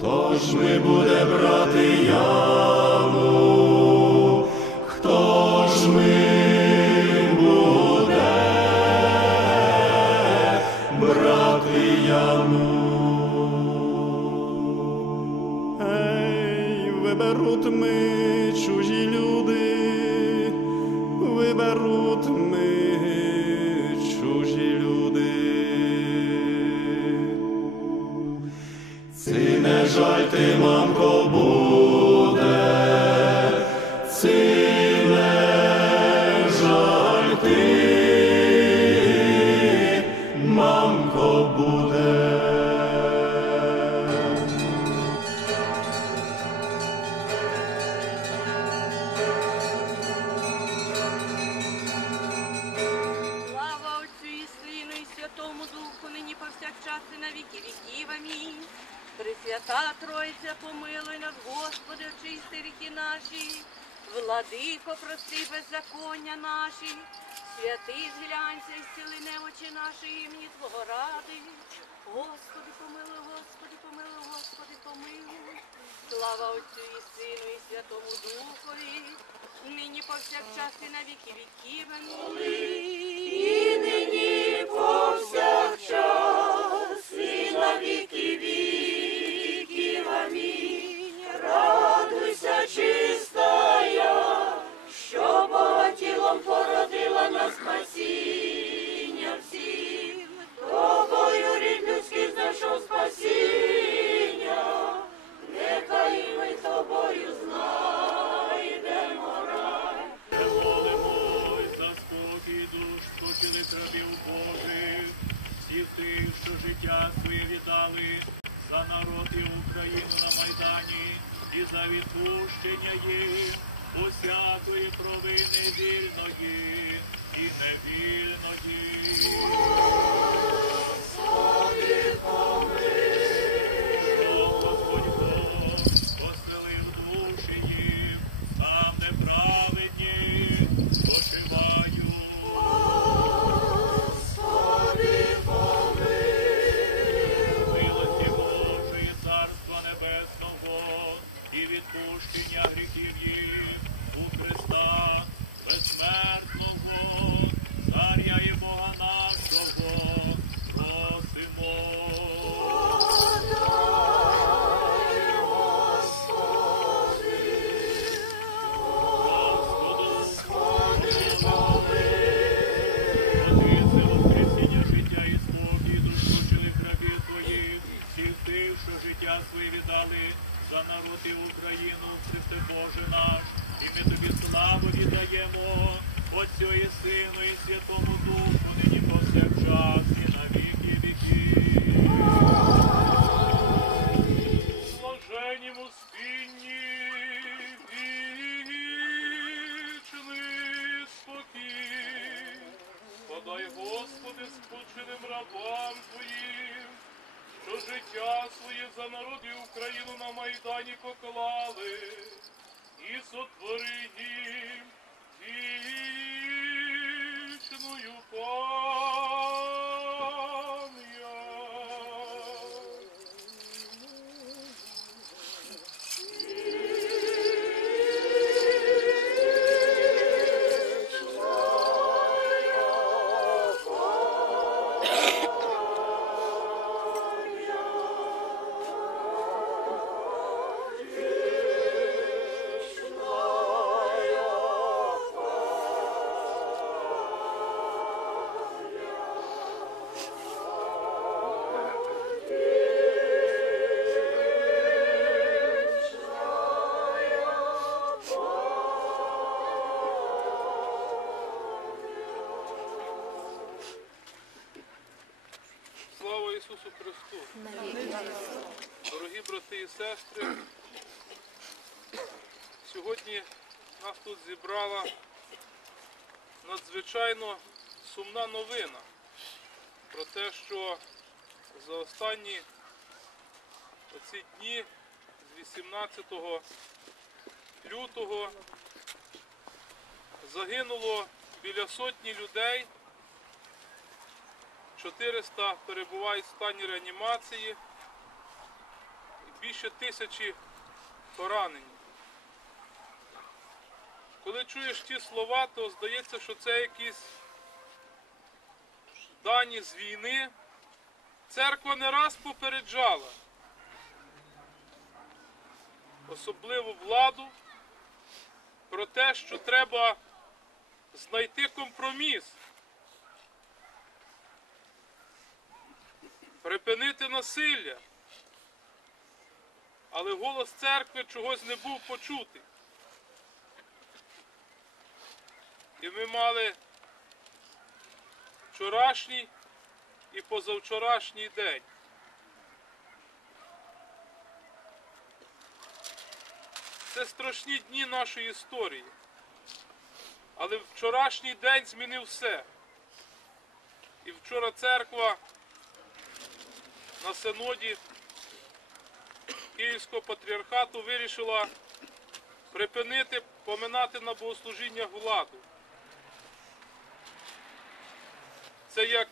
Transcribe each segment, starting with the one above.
Тож ми буде брати яму! Amen. Святий, зглянься і зціли немочі наші імені Твого ради. Господи, помилуй, Господи, помилуй, Господи, помилуй. Слава Отцю і Сину, і Святому Духові. Нині повсякчас і на віки віків. І нині повсякчас і на віки віків. Амінь. Радуйся, чисто. ти Україну, Христе Боже наш. життя своє за народ і Україну на Майдані поклали і сотвори їм вічною пам'ять. Зібрала надзвичайно сумна новина про те, що за останні оці дні з 18 лютого загинуло біля сотні людей, 400 перебувають в стані реанімації і більше тисячі поранені. Коли чуєш ті слова, то здається, що це якісь дані з війни. Церква не раз попереджала, особливо владу, про те, що треба знайти компроміс, припинити насилля. Але голос церкви чогось не був почутий. І ми мали вчорашній і позавчорашній день. Це страшні дні нашої історії. Але вчорашній день змінив все. І вчора церква на синоді Київського патріархату вирішила припинити поминати на богослужіннях владу. Це як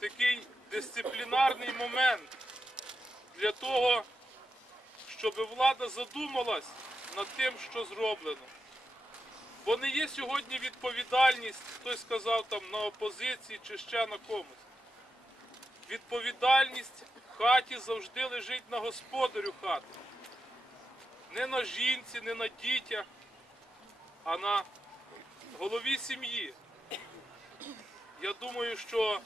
такий дисциплінарний момент для того, щоб влада задумалась над тим, що зроблено. Бо не є сьогодні відповідальність, хтось сказав там на опозиції чи ще на комусь. Відповідальність в хаті завжди лежить на господарю хати. Не на жінці, не на дітях, а на голові сім'ї. Я думаю, що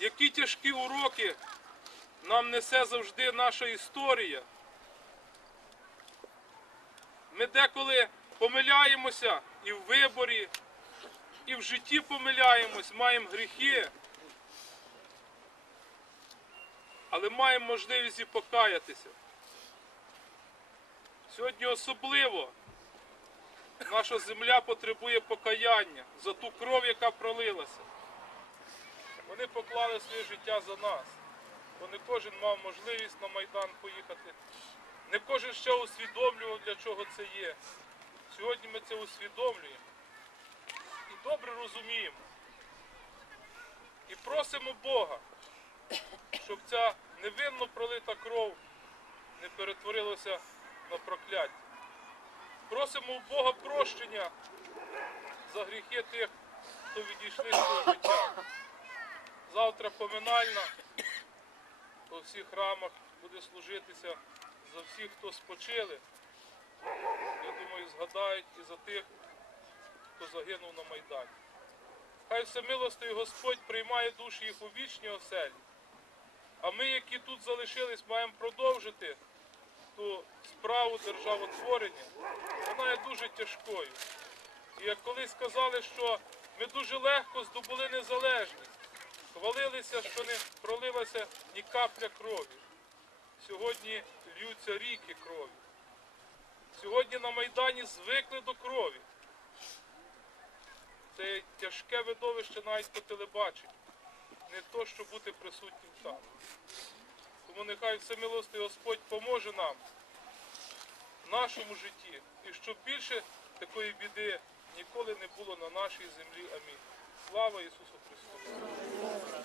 які тяжкі уроки нам несе завжди наша історія. Ми деколи помиляємося і в виборі, і в житті помиляємось, маємо гріхи, але маємо можливість і покаятися. Сьогодні особливо наша земля потребує покаяння за ту кров, яка пролилася. Вони поклали своє життя за нас, бо не кожен мав можливість на Майдан поїхати. Не кожен ще усвідомлював, для чого це є. Сьогодні ми це усвідомлюємо і добре розуміємо. І просимо Бога, щоб ця невинно пролита кров не перетворилася на прокляття. Просимо у Бога прощення за гріхи тих, хто відійшли з цього життя. Завтра поминальна по всіх храмах буде служитися за всіх, хто спочили. Я думаю, згадають і за тих, хто загинув на Майдані. Хай всемилостивий Господь приймає душі їх у вічні оселі. А ми, які тут залишились, маємо продовжити ту справу державотворення. Вона є дуже тяжкою. І як колись сказали, що ми дуже легко здобули незалежність, хвалилися, що не пролилася ні капля крові. Сьогодні льються ріки крові. Сьогодні на Майдані звикли до крові. Це тяжке видовище навіть по телебаченню. Не то, що бути присутнім там. Тому нехай всемилостий Господь поможе нам в нашому житті. І щоб більше такої біди ніколи не було на нашій землі. Амінь. Слава Ісусу Христу!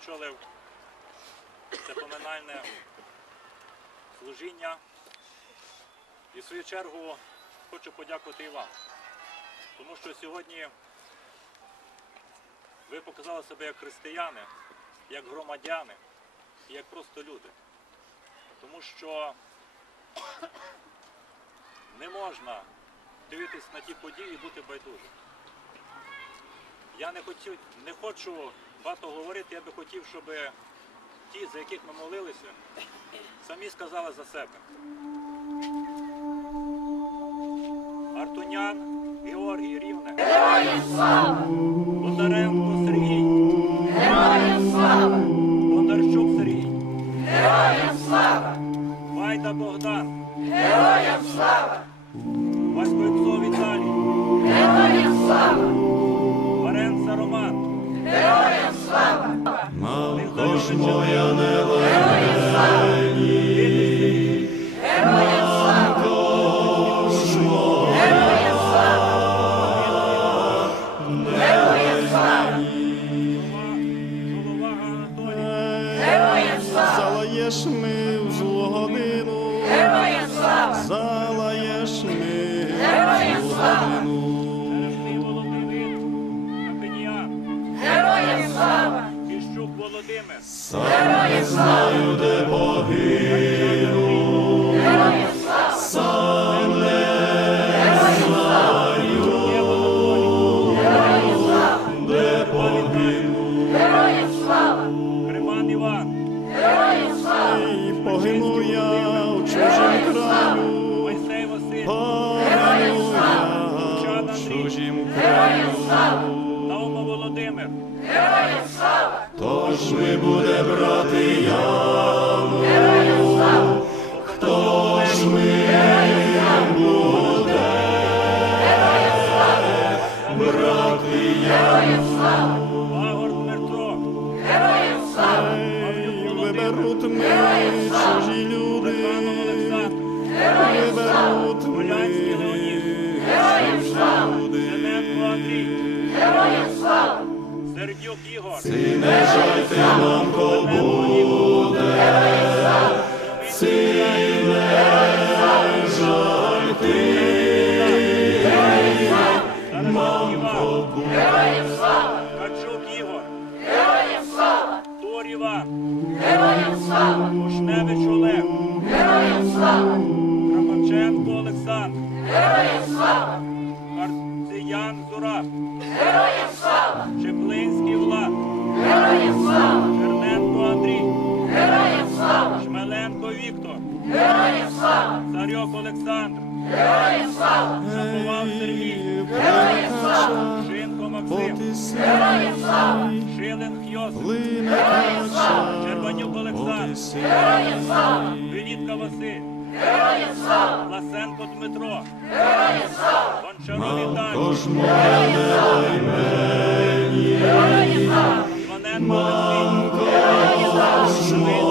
Очолив це поминальне служіння. І в свою чергу хочу подякувати і вам. Тому що сьогодні ви показали себе як християни, як громадяни як просто люди. Тому що не можна дивитись на ті події і бути байдужим. Я не хочу, не хочу багато говорити, я би хотів, щоб ті, за яких ми молилися, самі сказали за себе. Артунян Георгій Рівне. Героям слава! Бондаренко Сергій. Героям слава! Бондарчук Сергій. Героям слава! Вайда Богдан. Героям слава! Володимир. Сам не знаю, де погину. Йосип, Героям! Червонюк Олександр, Героям слава! Венітка Василь, Героям слава! Ласенко Дмитро, Героям слава! Гончаров Віталій, Героям слава! Героям слава! Іваненко Олексій, Героям слава!